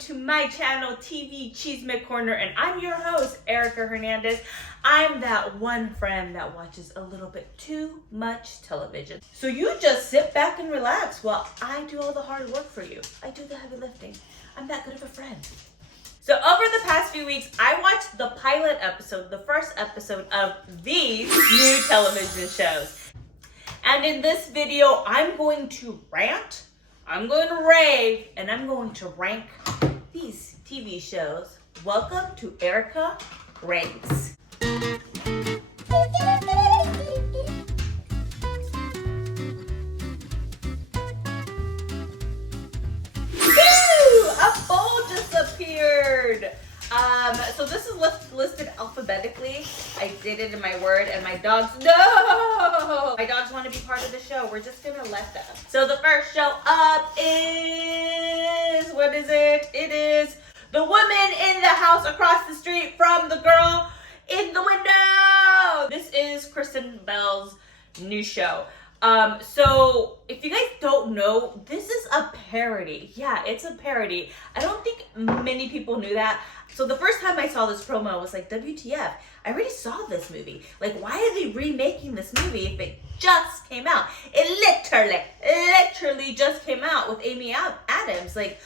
to my channel, TV Chisme Corner, and I'm your host, Erica Hernandez. I'm that one friend that watches a little bit too much television. So you just sit back and relax while I do all the hard work for you. I do the heavy lifting. I'm that good of a friend. So over the past few weeks, I watched the pilot episode, the first episode of these new television shows. And in this video, I'm going to rant, I'm going to rave, and I'm going to rank these TV shows. Welcome to Erica Ranks. A bowl just appeared. So this is listed alphabetically. I did it in my word, and my dogs, no! My dogs want to be part of the show. We're just gonna let them. So the first show up is, what is it? It is The Woman in the House Across the Street from the Girl in the Window. This is Kristen Bell's new show. So if you guys don't know, this is a parody. Yeah, it's a parody. I don't think many people knew that. So the first time I saw this promo, I was like, WTF, I already saw this movie. Like, why are they remaking this movie if it just came out? It literally just came out with Amy Adams. Like,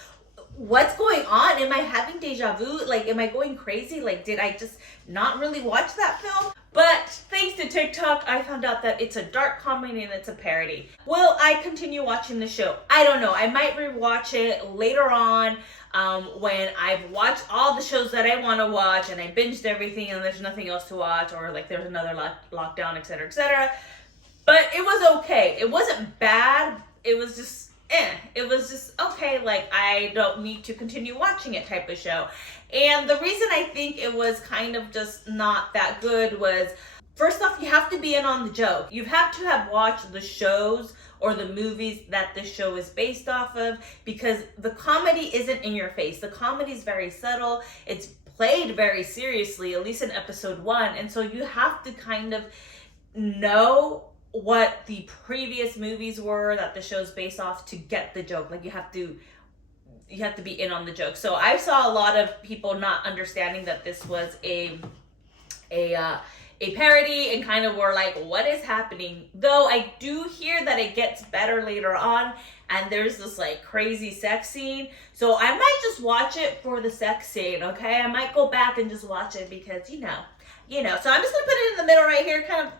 what's going on? Am I having deja vu? Like, am I going crazy? Like, did I just not really watch that film? But thanks to TikTok, I found out that it's a dark comedy and it's a parody. Will I continue watching the show? I don't know. I might rewatch it later on when I've watched all the shows that I want to watch and I binged everything and there's nothing else to watch, or like there's another lockdown, etc., etc. But it was okay. It wasn't bad. It was just it was just okay, like I don't need to continue watching it type of show. And the reason I think it was kind of just not that good was, first off, you have to be in on the joke. You have to have watched the shows or the movies that the show is based off of, because the comedy isn't in your face. The comedy is very subtle. It's played very seriously, at least in episode 1. And so you have to kind of know what the previous movies were that the show's based off to get the joke. Like you have to be in on the joke. So I saw a lot of people not understanding that this was a parody and kind of were like, what is happening? Though I do hear that it gets better later on and there's this like crazy sex scene. So I might just watch it for the sex scene, okay? I might go back and just watch it because, you know. So I'm just gonna put it in the middle right here, kind of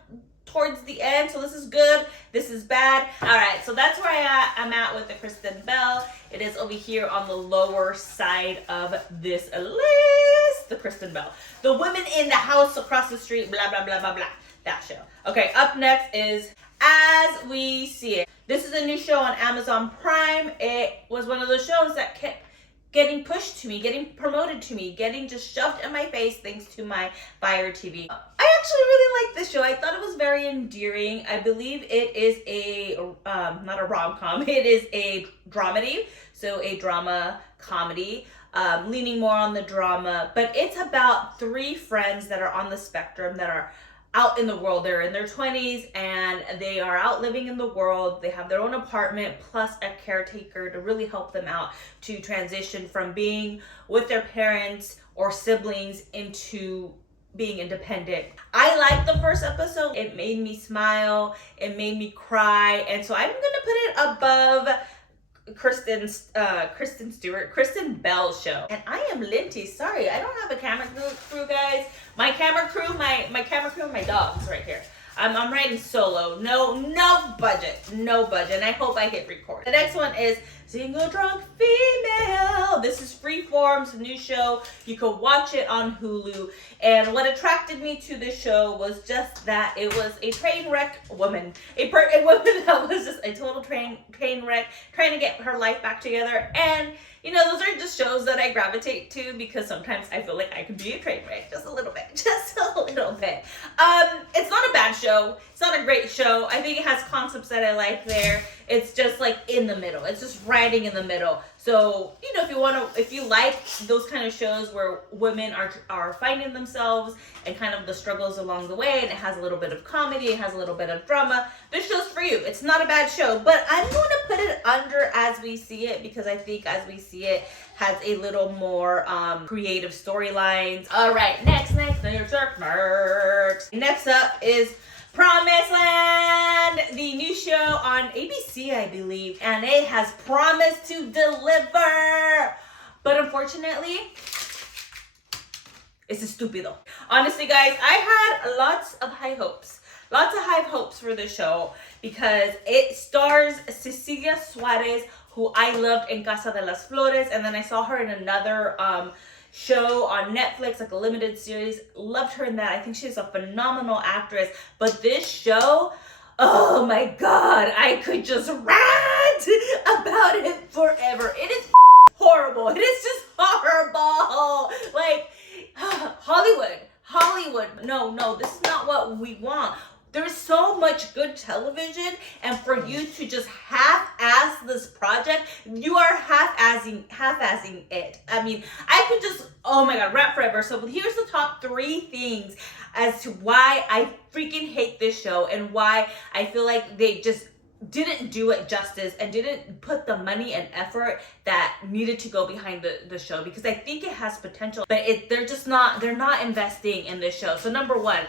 towards the end. So this is good, this is bad. All right, so that's where I'm at with the Kristen Bell. It is over here on the lower side of this list, the Kristen Bell. The Woman in the House Across the Street, blah, blah, blah, blah, blah, that show. Okay, up next is As We See It. This is a new show on Amazon Prime. It was one of those shows that kept getting pushed to me, getting promoted to me, getting just shoved in my face thanks to my Fire TV. I actually really like this show. I thought it was very endearing. I believe it is a, not a rom-com, it is a dramedy, so a drama comedy, leaning more on the drama, but it's about 3 friends that are on the spectrum that are out in the world. They're in their 20s and they are out living in the world. They have their own apartment plus a caretaker to really help them out to transition from being with their parents or siblings into being independent. I liked the first episode. It made me smile. It made me cry. And so I'm gonna put it above Kristen Bell's show. And I am Linty. Sorry, I don't have a camera crew, guys. My camera crew, my dogs right here. I'm writing solo. No budget. And I hope I hit record. The next one is Single Drunk Female. This is Freeform's new show. You can watch it on Hulu. And what attracted me to this show was just that it was a train wreck woman. A woman that was just a total train wreck, trying to get her life back together. And you know, those are just shows that I gravitate to because sometimes I feel like I could be a train wreck just a little bit. It's not a bad show. It's not a great show. I think it has concepts that I like there. It's just like in the middle. It's just right fighting in the middle. So, you know, if you like those kind of shows where women are finding themselves and kind of the struggles along the way, and it has a little bit of comedy, it has a little bit of drama, this show's for you. It's not a bad show, but I'm going to put it under As We See It, because I think As We See It has a little more creative storylines. All right, next. Next up is Promised Land, the new show on ABC, I believe, and it has promised to deliver. But unfortunately, it's estúpido. Honestly, guys, I had lots of high hopes for the show because it stars Cecilia Suarez, who I loved in Casa de las Flores, and then I saw her in another show on Netflix, like a limited series. Loved her in that. I think she's a phenomenal actress. But this show, oh my God, I could just rant about it forever. It is horrible. It is just horrible. Like, Hollywood. No, this is not what we want. There's so much good television, and for you to just half-ass this project, you are half-assing it. I mean, I could just, oh my God, rant forever. So here's the top 3 things as to why I freaking hate this show and why I feel like they just didn't do it justice and didn't put the money and effort that needed to go behind the show, because I think it has potential, but they're not investing in this show. So number one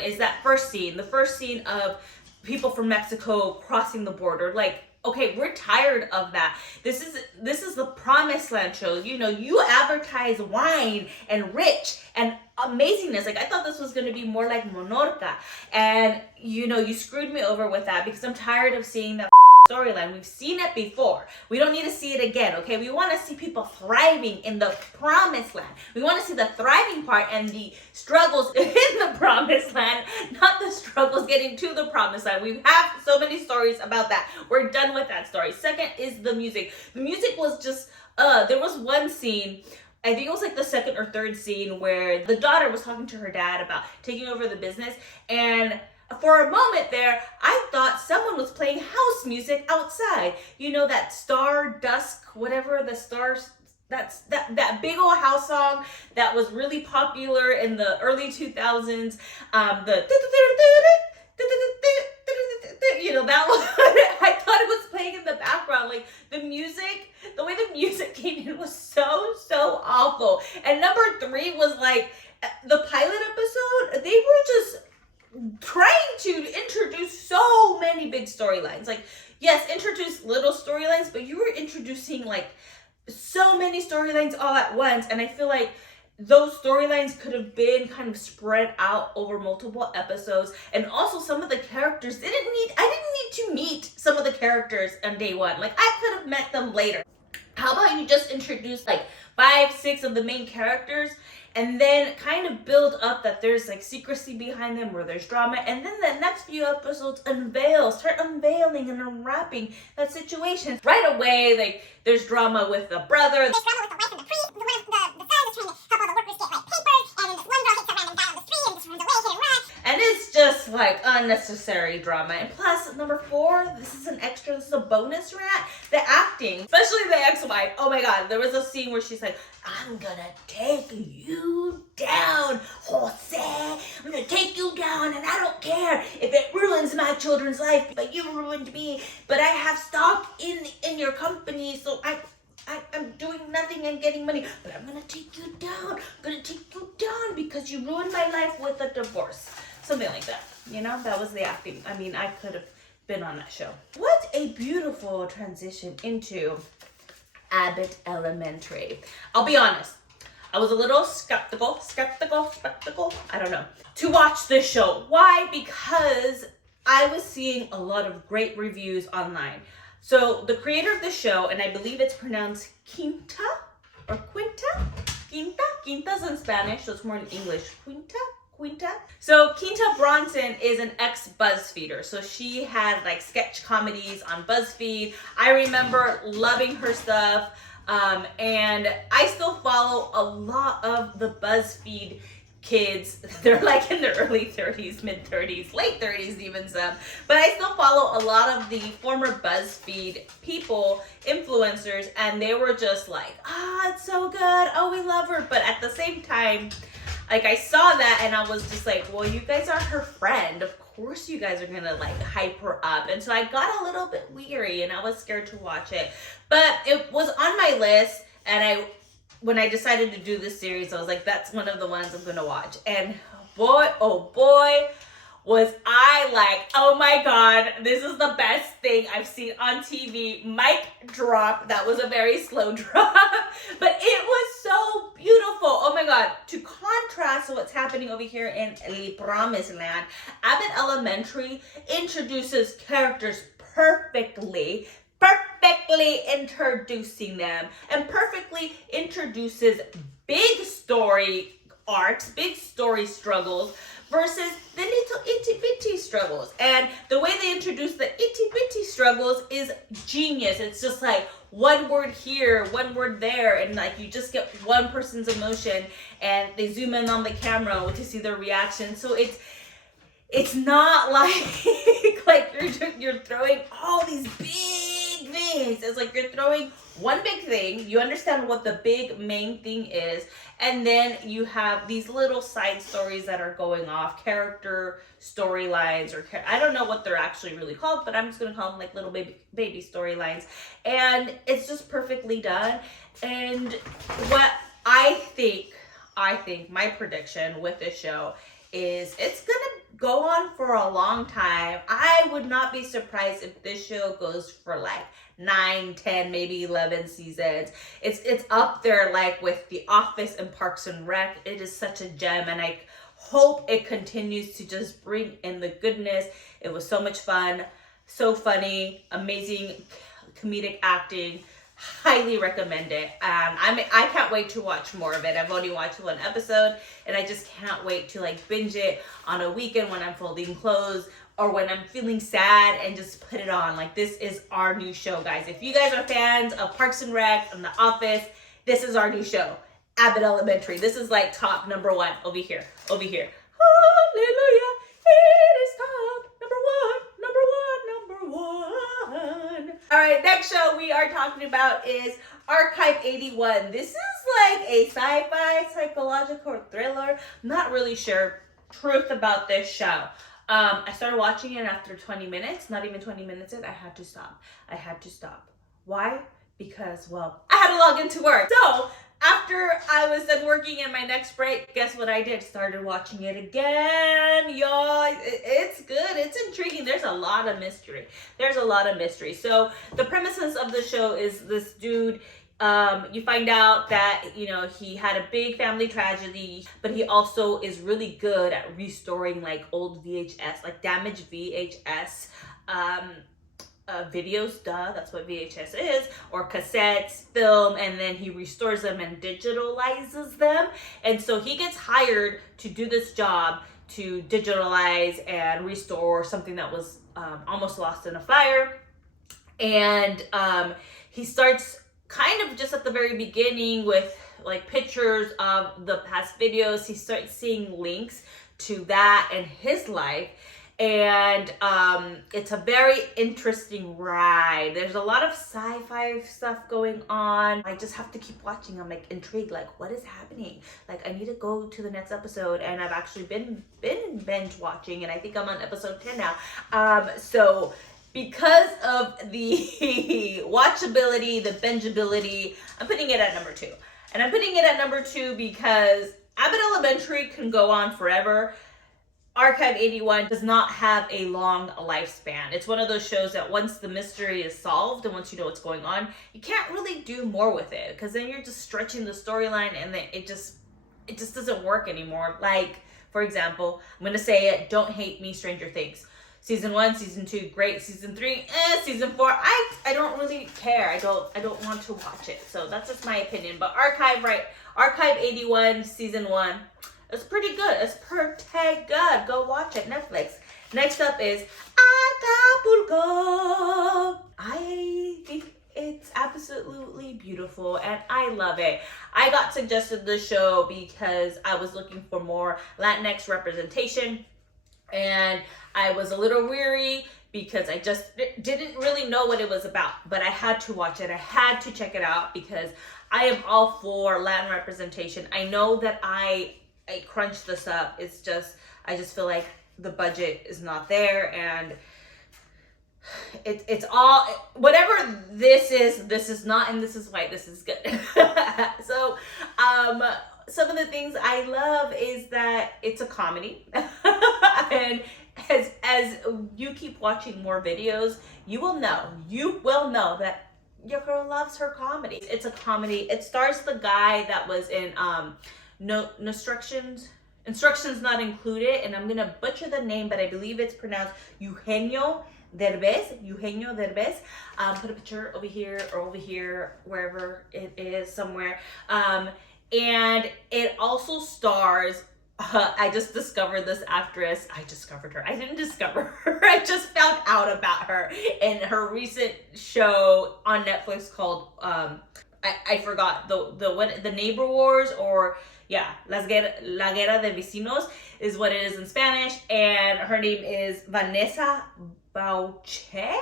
is that the first scene of people from Mexico crossing the border. Like, okay, we're tired of that. This is the Promised Land show. You know, you advertise wine and rich and amazingness. Like, I thought this was going to be more like Monorca, and you know, you screwed me over with that, because I'm tired of seeing that storyline. We've seen it before. We don't need to see it again, okay? We want to see people thriving in the Promised Land. We want to see the thriving part and the struggles in the Promised Land, not the struggles getting to the Promised Land. We have so many stories about that. We're done with that story. Second is the music. The music was just, there was one scene, I think it was like the second or third scene, where the daughter was talking to her dad about taking over the business, and for a moment there, I thought someone was playing house music outside. You know, that Star Dusk, whatever, the stars, that big old house song that was really popular in the early 2000s. You know, that one, I thought it was playing in the background. Like, the way the music came in was so awful. And number 3 was like, the pilot episode, they were just trying to introduce so many big storylines. Like, yes, introduce little storylines, but you were introducing like so many storylines all at once, and I feel like those storylines could have been kind of spread out over multiple episodes. And also, some of the characters I didn't need to meet some of the characters on day one. Like, I could have met them later. How about you just introduce like 5, 6 of the main characters, and then kind of build up that there's like secrecy behind them, where there's drama, and then the next few episodes start unveiling and unwrapping that situation. Right away, like, there's drama with the brother. There's drama with the wife and the priest. The son is trying to help all the workers get like papers, and then this one girl hits a random guy on the street and just runs away, hit and run. And it's just like unnecessary drama. And plus, number 4, this is an extra, this is a bonus rant. The acting, especially the ex-wife. Oh my God, there was a scene where she's like, I'm gonna take you down, Jose. I'm gonna take you down, and I don't care if it ruins my children's life, but you ruined me. But I have stock in your company, so I'm doing nothing and getting money, but I'm gonna take you down. I'm gonna take you down because you ruined my life with a divorce. Something like that. You know, that was the acting. I mean, I could have been on that show. What a beautiful transition into Abbot Elementary. I'll be honest, I was a little skeptical, I don't know, to watch this show. Why? Because I was seeing a lot of great reviews online. So the creator of the show, and I believe it's pronounced Quinta or Quinta? Quinta's in Spanish, so it's more in English. Quinta. So Quinta Bronson is an ex-BuzzFeeder. So she had like sketch comedies on BuzzFeed. I remember loving her stuff. And I still follow a lot of the BuzzFeed kids. They're like in their early 30s, mid 30s, late 30s, even some. But I still follow a lot of the former BuzzFeed people, influencers, and they were just like, it's so good. Oh, we love her. But at the same time, like, I saw that and I was just like, well, you guys are her friend. Of course you guys are gonna like hype her up. And so I got a little bit weary and I was scared to watch it. But it was on my list, and when I decided to do this series, I was like, that's one of the ones I'm gonna watch. And boy, oh boy, was I like, oh my God, this is the best thing I've seen on TV. Mic drop. That was a very slow drop, but it was so beautiful. Oh my God. To contrast what's happening over here in the Promised Land, Abbott Elementary introduces characters perfectly introducing them, and perfectly introduces big story arcs, big story struggles, versus the little itty bitty struggles. And the way they introduce the itty bitty struggles is genius. It's just like one word here, one word there, and like you just get one person's emotion, and they zoom in on the camera to see their reaction. So it's not like you're throwing all these big things. It's like you're throwing one big thing. You understand what the big main thing is, and then you have these little side stories that are going off, character storylines, or I don't know what they're actually really called, but I'm just gonna call them like little baby storylines. And it's just perfectly done. And what I think my prediction with this show is it's gonna go on for a long time. I would not be surprised if this show goes for like 9, 10, maybe 11 seasons. It's up there like with The Office and Parks and Rec. It is such a gem, and I hope it continues to just bring in the goodness. It was so much fun, so funny, amazing comedic acting. Highly recommend it. I can't wait to watch more of it. I've only watched one episode, and I just can't wait to like binge it on a weekend when I'm folding clothes or when I'm feeling sad, and just put it on. Like, this is our new show, guys. If you guys are fans of Parks and Rec and The Office, this is our new show, Abbott Elementary. This is like top number one over here. Hallelujah. It is top number one. All right, next show we are talking about is Archive 81. This is like a sci-fi psychological thriller. I'm not really sure truth about this show. I started watching it after 20 minutes, not even 20 minutes in, I had to stop. Why? Because, well, I had to log into work. So after I was done working in my next break, guess what I did? Started watching it again, y'all. It's good. It's intriguing. There's a lot of mystery. So the premises of the show is this dude, you find out that, he had a big family tragedy, but he also is really good at restoring like old VHS, like damaged VHS, videos, that's what VHS is, or cassettes, film, and then he restores them and digitalizes them. And so he gets hired to do this job to digitalize and restore something that was almost lost in a fire. And he starts kind of just at the very beginning with like pictures of the past videos. He starts seeing links to that and his life. And it's a very interesting ride. There's a lot of sci-fi stuff going on. I just have to keep watching. I'm like intrigued, like what is happening? Like I need to go to the next episode, and I've actually been binge watching, and I think I'm on episode 10 now. So because of the watchability, the bingeability, I'm putting it at number 2. And I'm putting it at number 2 because Abbott Elementary can go on forever. Archive 81 does not have a long lifespan. It's one of those shows that once the mystery is solved and once you know what's going on, you can't really do more with it, because then you're just stretching the storyline, and then it just doesn't work anymore. Like, for example, I'm gonna say it, Don't Hate Me, Stranger Things. Season 1, season 2, great. Season 3, season 4, I don't really care. I don't want to watch it. So that's just my opinion. But Archive 81, season 1, it's pretty good. It's pretty good. Go watch it, Netflix. Next up is Acapulco. it's absolutely beautiful and I love it. I got suggested this show because I was looking for more Latinx representation, and I was a little weary because I just didn't really know what it was about, but I had to watch it. I had to check it out because I am all for Latin representation. I know that I crunched this up. It's just, I just feel like the budget is not there, and it's all, whatever this is not, and this is why this is good. So some of the things I love is that it's a comedy. And as you keep watching more videos, you will know that your girl loves her comedy. It's a comedy. It stars the guy that was in Instructions Not Included, and I'm gonna butcher the name, but I believe it's pronounced Eugenio Derbez. Put a picture over here or over here, wherever it is, somewhere. And it also stars, I just discovered this actress. I didn't discover her. I just found out about her in her recent show on Netflix called, I forgot, the Neighbor Wars, or yeah, La Guerra de Vecinos is what it is in Spanish. And her name is Vanessa Bauche,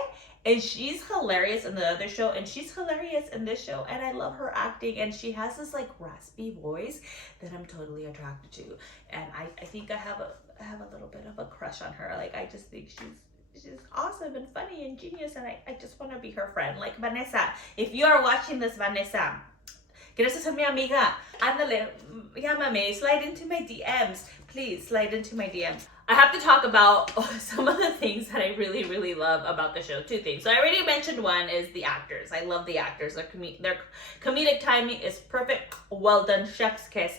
and she's hilarious in the other show, and she's hilarious in this show, and I love her acting, and she has this like raspy voice that I'm totally attracted to, and I think I have a little bit of a crush on her. Like, I just think she's awesome and funny and genius, and I just want to be her friend. Like, Vanessa, if you are watching this, Vanessa, ¿quieres ser mi amiga? Ándale, llámame, slide into my DMs. Please slide into my DMs. I have to talk about some of the things that I really, really love about the show. Two things. So I already mentioned one is the actors. I love the actors. Their comedic timing is perfect. Well done, chef's kiss.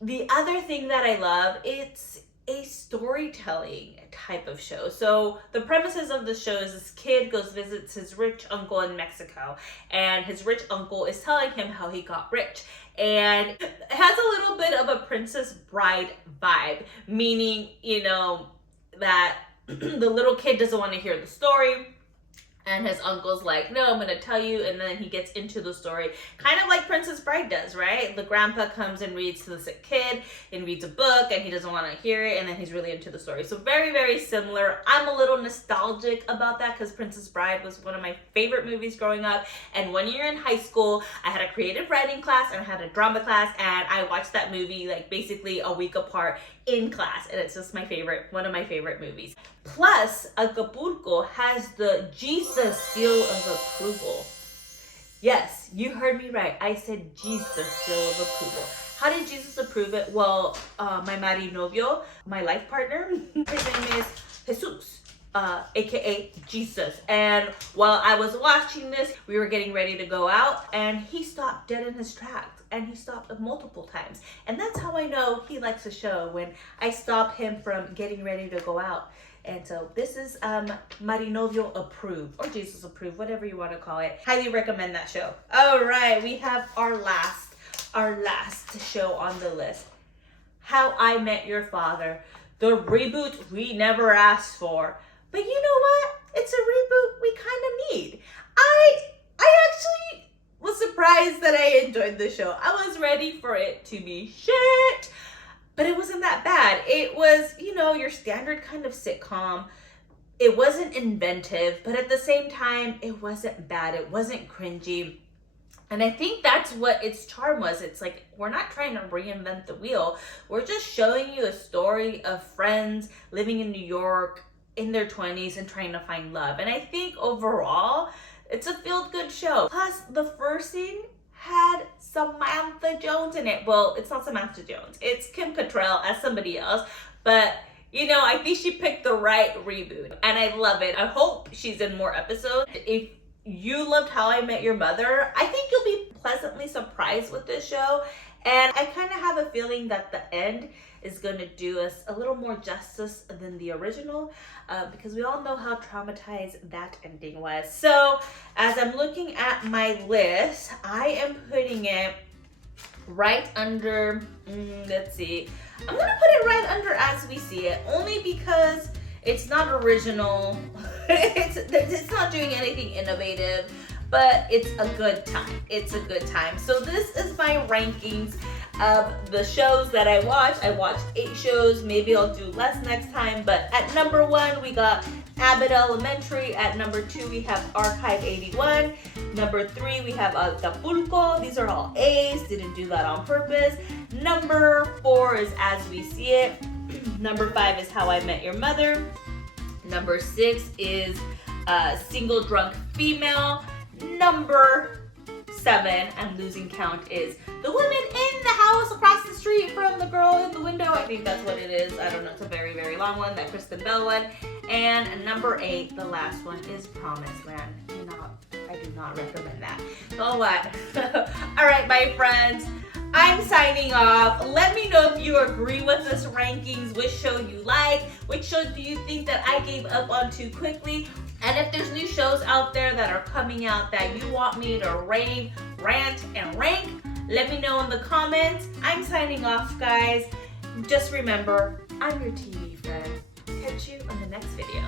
The other thing that I love, it's a storytelling type of show. So the premises of the show is this kid visits his rich uncle in Mexico, and his rich uncle is telling him how he got rich. And it has a little bit of a Princess Bride vibe, meaning, you know, that the little kid doesn't want to hear the story, and his uncle's like, no, I'm going to tell you. And then he gets into the story, kind of like Princess Bride does, right? The grandpa comes and reads to the sick kid and reads a book, and he doesn't want to hear it, and then he's really into the story. So very, very similar. I'm a little nostalgic about that because Princess Bride was one of my favorite movies growing up. And 1 year in high school, I had a creative writing class and I had a drama class, and I watched that movie like basically a week apart in class, and it's just one of my favorite movies. Plus, Acapulco has the Jesus seal of approval. Yes, you heard me right. I said Jesus seal of approval. How did Jesus approve it? Well, my marinovio, my life partner, his name is Jesus, aka Jesus. And while I was watching this, we were getting ready to go out, and he stopped dead in his tracks. And he stopped multiple times. And that's how I know he likes the show, when I stop him from getting ready to go out. And so this is Marinovio approved, or Jesus approved, whatever you want to call it. Highly recommend that show. All right, we have our last show on the list. How I Met Your Father, the reboot we never asked for. But you know what? It's a reboot we kind of need. I actually was surprised that I enjoyed the show. I was ready for it to be shit, but it wasn't that bad. It was, you know, your standard kind of sitcom. It wasn't inventive, but at the same time, it wasn't bad. It wasn't cringy. And I think that's what its charm was. It's like, we're not trying to reinvent the wheel. We're just showing you a story of friends living in New York in their 20s and trying to find love. And I think overall, it's a feel-good show. Plus, the first scene had Samantha Jones in it. Well, it's not Samantha Jones. It's Kim Cattrall as somebody else. But, you know, I think she picked the right reboot. And I love it. I hope she's in more episodes. If you loved How I Met Your Mother, I think you'll be pleasantly surprised with this show. And I kind of have a feeling that the end is going to do us a little more justice than the original, because we all know how traumatized that ending was. So as I'm looking at my list, I am putting it right under, let's see, I'm going to put it right under As We See It, only because it's not original. It's not doing anything innovative. but it's a good time. It's a good time. So this is my rankings of the shows that I watched. I watched 8 shows. Maybe I'll do less next time, but at number 1 we got Abbot Elementary. At number 2 we have Archive 81. Number 3 we have Acapulco. These are all A's, didn't do that on purpose. Number 4 is As We See It. Number 5 is How I Met Your Mother. Number 6 is Single Drunk Female. Number 7, I'm losing count, is The Woman in the House Across the Street from the Girl in the Window. I think that's what it is. I don't know. It's a very, very long one, that Kristen Bell one. And number 8, the last one, is Promised Land. I do not recommend that. So what? All right, my friends. I'm signing off. Let me know if you agree with this rankings, which show you like, which show do you think that I gave up on too quickly, and if there's new shows out there that are coming out that you want me to rave, rant, and rank, let me know in the comments. I'm signing off, guys. Just remember, I'm your TV friend. Catch you on the next video.